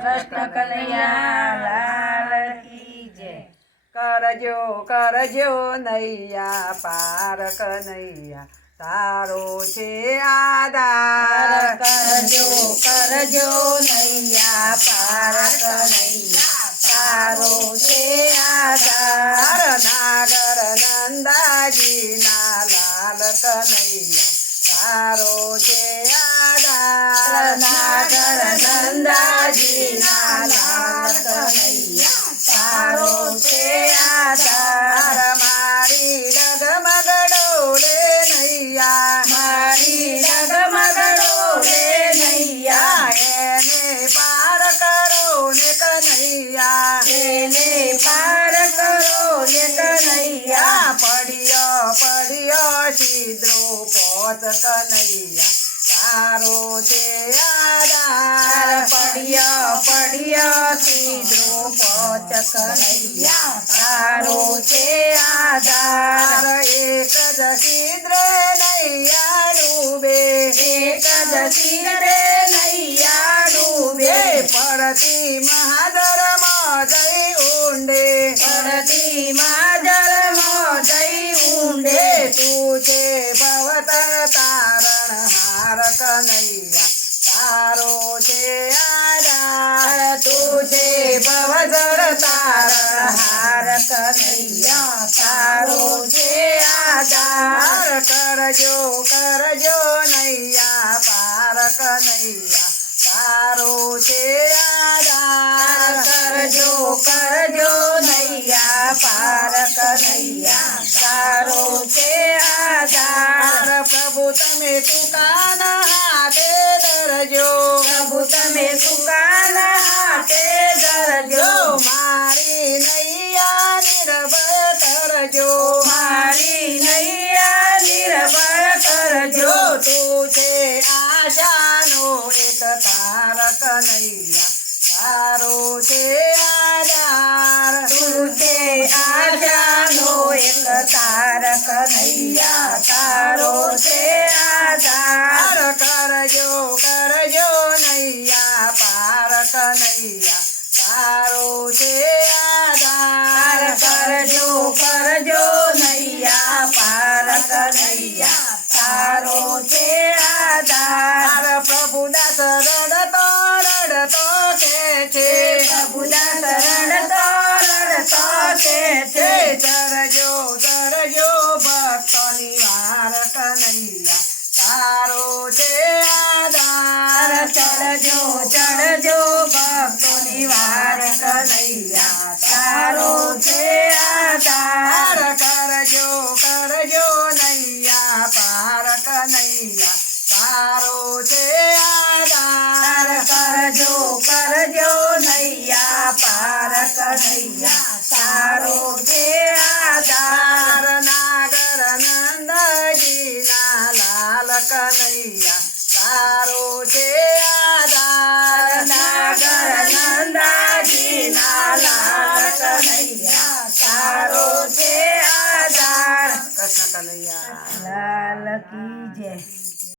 કૃષ્ણ કનૈયા લાલ કી જય. કરજો કરજો નૈયા પાર કનૈયા તારો છે આધાર. કરજો કરજો નૈયા પાર કનૈયા તારો છે આધાર. નાગર નંદાજીના લાલ કનૈયા. તારો છે આધાર નાગર નંદાજીના લાલ કનૈયા તારો છે આધાર મારી ડગમગ ડોલે નૈયા મારી ડગમગડો રે નૈયા એને પાર કરો ને કનૈયા એને પાર સિદ્રો પોત કનૈયા તારો છે આધાર. પડ્યો પડ્યો સીધો પોચ કનૈયા તારો છે આધાર. એક જ સિદ્રે નૈયા ડૂબે એક જ નૈયા ડૂબે પડતી મહાધર્મ જઈ ઊંડે. પડતી મહાદર જઈ ઊંડે. તું કનૈયા તારો છે આરા તું છે ભવજળ તાર. હાર કનૈયા, તારો છે આધાર, કરજો કરજો નૈયા. પાર કનૈયા, તારો છે આધાર, કરજો કરજો નૈયા. પાર કનૈયા, તારો છે આધાર. પ્રભુ, તમે તુકાન કરજો, મારી નૈયા નિર્ભર કરજો. તું છે આશાનો એક તારક નૈયા, તારો છે આધાર. તું છે આશાનો એક તારક નૈયા, તારો છે આધાર. કરજો કરજો નૈયા, પારક નૈયા, તારો છે પ્રભુદાસ રડતો રડતો કે છે. ચરજો ચરજો ભક્તોની વાર કનૈયા તારો છે આધાર. ચડજો કનૈયા તારો જે આધાર નાગર નંદજીના લાલ કનૈયા તારો જે આધાર નાગર નંદજીના લાલ કનૈયા તારો જે આધાર કૃષ્ણ લાલ કી જય